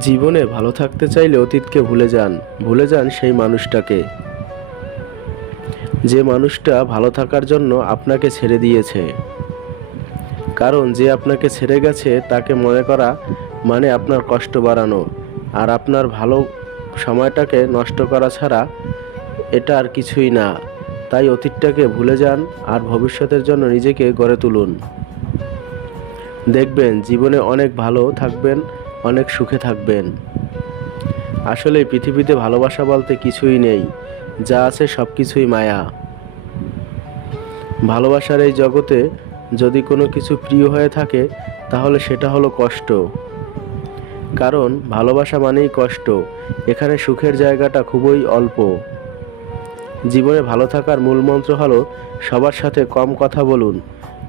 জীবনে ভালো থাকতে চাইলে অতীতকে ভুলে যান ভুলে যান সেই মানুষটাকে। যে মানুষটা ভালো থাকার জন্য আপনাকে ছেড়ে দিয়েছে। কারণ যে আপনাকে ছেড়ে গেছে, তাকে মনে করা মানে আপনার কষ্ট বাড়ানো। আর আপনার ভালো সময়টাকে নষ্ট করা ছাড়া এটা আর কিছুই না। তাই অতীতটাকে ভুলে যান আর ভবিষ্যতের জন্য নিজেকে গড়ে তুলুন। দেখবেন, জীবনে অনেক ভালো থাকবেন অনেক সুখে থাকবেন। আসলে পৃথিবীতে ভালোবাসা বলতে কিছুই নেই, যা আছে সব কিছুই মায়া। ভালোবাসার এই জগতে যদি কোনো কিছু প্রিয় হয়ে থাকে, তাহলে সেটা হলো কষ্ট। কারণ ভালোবাসা মানেই কষ্ট, এখানে সুখের জায়গাটা খুবই অল্প। জীবনে ভালো থাকার মূল মন্ত্র হলো সবার সাথে কম কথা বলুন,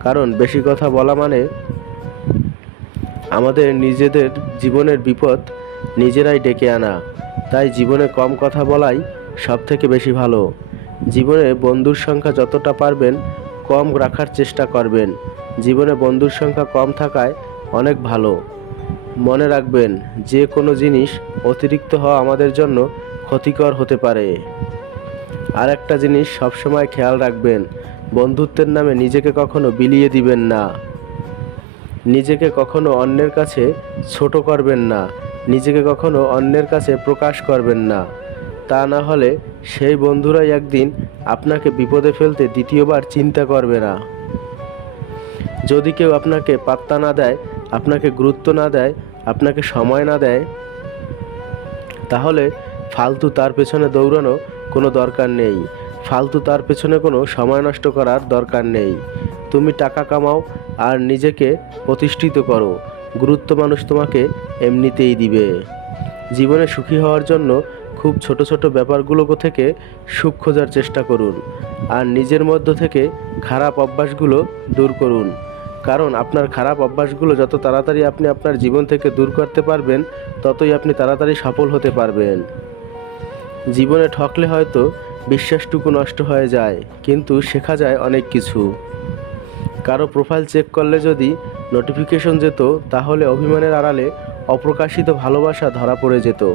কারণ বেশি কথা বলা মানে আমাদের নিজেদের জীবনের বিপদ নিজেরাই ডেকে আনা। তাই জীবনে কম কথা বলাই সব থেকে বেশি ভালো। জীবনে বন্ধুর সংখ্যা যতটা পারবেন, কম রাখার চেষ্টা করবেন। জীবনে বন্ধুর সংখ্যা কম থাকায় অনেক ভালো। মনে রাখবেন, যে কোনো জিনিস অতিরিক্ত হওয়া আমাদের জন্য ক্ষতিকর হতে পারে। আর একটা জিনিস সবসময় খেয়াল রাখবেন, বন্ধুত্বের নামে নিজেকে কখনো বিলিয়ে দিবেন না। নিজেকে কখনো অন্যের কাছে ছোট করবেন না, নিজেকে কখনো অন্যের কাছে প্রকাশ করবেন না। তা না হলে সেই বন্ধুরাই একদিন আপনাকে বিপদে ফেলতে দ্বিতীয়বার চিন্তা করবে না। যদি কেউ আপনাকে পাত্তা না দেয়, আপনাকে গুরুত্ব না দেয়, আপনাকে সময় না দেয়, তাহলে ফালতু তার পেছনে দৌড়ানো কোনো দরকার নেই। ফালতু তার পেছনে কোনো সময় নষ্ট করার দরকার নেই। তুমি টাকা কামাও আর নিজেকে প্রতিষ্ঠিত করো। গুরুত্ব মানুষ তোমাকে এমনিতেই দিবে। জীবনে সুখী হওয়ার জন্য খুব ছোট ছোট ব্যাপারগুলো থেকে সুখ খোঁজার চেষ্টা করুন আর নিজের মধ্য থেকে খারাপ অভ্যাসগুলো দূর করুন। কারণ আপনার খারাপ অভ্যাসগুলো যত তাড়াতাড়ি আপনি আপনার জীবন থেকে দূর করতে পারবেন, ততই আপনি তাড়াতাড়ি সফল হতে পারবেন। জীবনে ঠকলে হয়তো বিশ্বাসটুকু নষ্ট হয়ে যায়, কিন্তু শেখা যায় অনেক কিছু। কারও প্রোফাইল চেক করলে যদি নোটিফিকেশন যেত, তাহলে অভিমানের আড়ালে অপ্রকাশিত ভালোবাসা ধরা পড়ে যেত।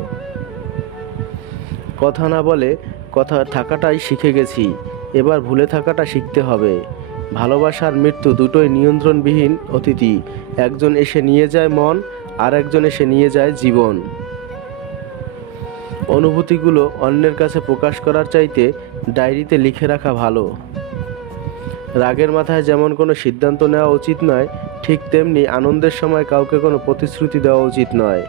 কথা না বলে কথা থাকাটাই শিখে গেছি। এবার ভুলে থাকাটা শিখতে হবে। ভালোবাসার মৃত্যু দুটোই নিয়ন্ত্রণবিহীন অতিথি। একজন এসে নিয়ে যায় মন, আর একজন এসে নিয়ে যায় জীবন। অনুভূতিগুলো অন্যের কাছে প্রকাশ করার চাইতে ডায়েরিতে লিখে রাখা ভালো। রাগের মাথায় যেমন কোনো সিদ্ধান্ত নেওয়া উচিত নয়, ঠিক তেমনি আনন্দের সময় কাউকে কোনো প্রতিশ্রুতি দেওয়া উচিত নয়।